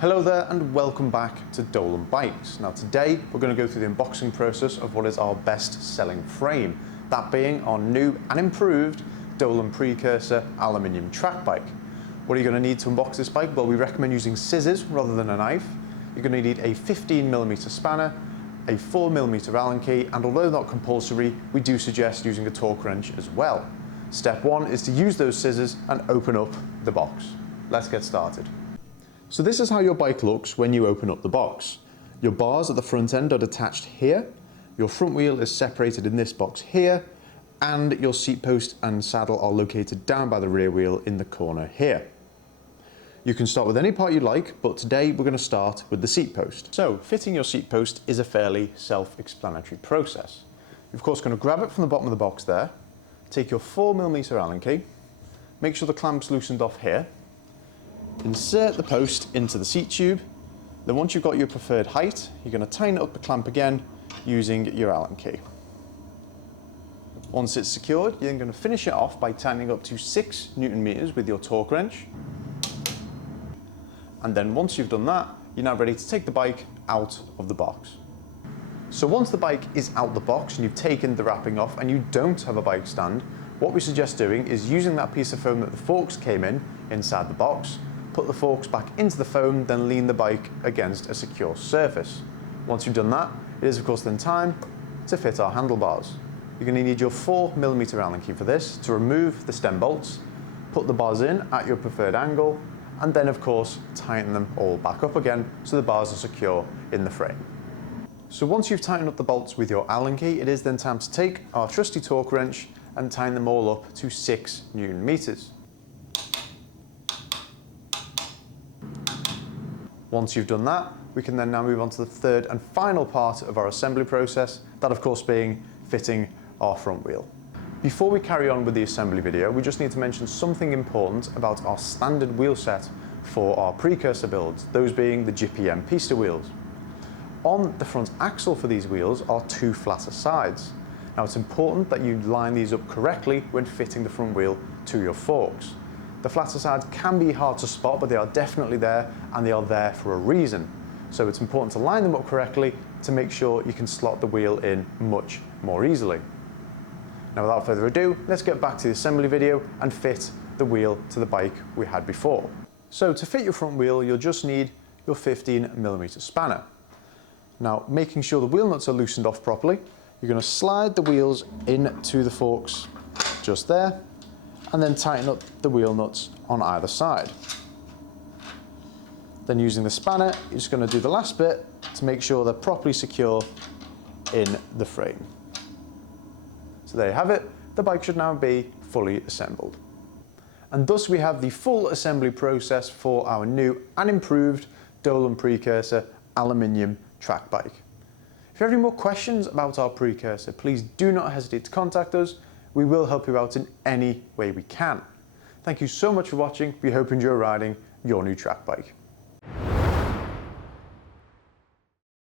Hello there and welcome back to Dolan Bikes. Now today we're going to go through the unboxing process of what is our best selling frame, that being our new and improved Dolan Pre Cursa Aluminium Track Bike. What are you going to need to unbox this bike? Well, we recommend using scissors rather than a knife. You're going to need a 15mm spanner, a 4mm Allen key, and although not compulsory, we do suggest using a torque wrench as well. Step one is to use those scissors and open up the box. Let's get started. So this is how your bike looks when you open up the box. Your bars at the front end are detached here, your front wheel is separated in this box here, and your seat post and saddle are located down by the rear wheel in the corner here. You can start with any part you like, but today we're going to start with the seat post. So fitting your seat post is a fairly self-explanatory process. You're of course going to grab it from the bottom of the box there, take your 4mm Allen key, make sure the clamp's loosened off here, insert the post into the seat tube, then once you've got your preferred height, you're going to tighten up the clamp again using your Allen key. Once it's secured, you're then going to finish it off by tightening up to 6 Nm with your torque wrench. And then once you've done that, you're now ready to take the bike out of the box. So once the bike is out the box and you've taken the wrapping off and you don't have a bike stand, what we suggest doing is using that piece of foam that the forks came in inside the box, put the forks back into the foam, then lean the bike against a secure surface. Once you've done that, it is of course then time to fit our handlebars. You're going to need your 4mm Allen key for this to remove the stem bolts, put the bars in at your preferred angle, and then of course tighten them all back up again so the bars are secure in the frame. So once you've tightened up the bolts with your Allen key, it is then time to take our trusty torque wrench and tighten them all up to 6 Nm. Once you've done that, we can then now move on to the third and final part of our assembly process, that of course being fitting our front wheel. Before we carry on with the assembly video, we just need to mention something important about our standard wheel set for our Pre Cursa builds, those being the GPM pista wheels. On the front axle for these wheels are 2 flatter sides. Now it's important that you line these up correctly when fitting the front wheel to your forks. The flatter sides can be hard to spot, but they are definitely there, and they are there for a reason. So it's important to line them up correctly to make sure you can slot the wheel in much more easily. Now without further ado, let's get back to the assembly video and fit the wheel to the bike we had before. So to fit your front wheel, you'll just need your 15mm spanner. Now, making sure the wheel nuts are loosened off properly, you're going to slide the wheels into the forks just there, and then tighten up the wheel nuts on either side. Then using the spanner, you're just going to do the last bit to make sure they're properly secure in the frame. So there you have it, the bike should now be fully assembled. And thus we have the full assembly process for our new and improved Dolan Pre Cursa Aluminium Track Bike. If you have any more questions about our Pre Cursa, please do not hesitate to contact us. We will help you out in any way we can. Thank you so much for watching. We hope you enjoy riding your new track bike.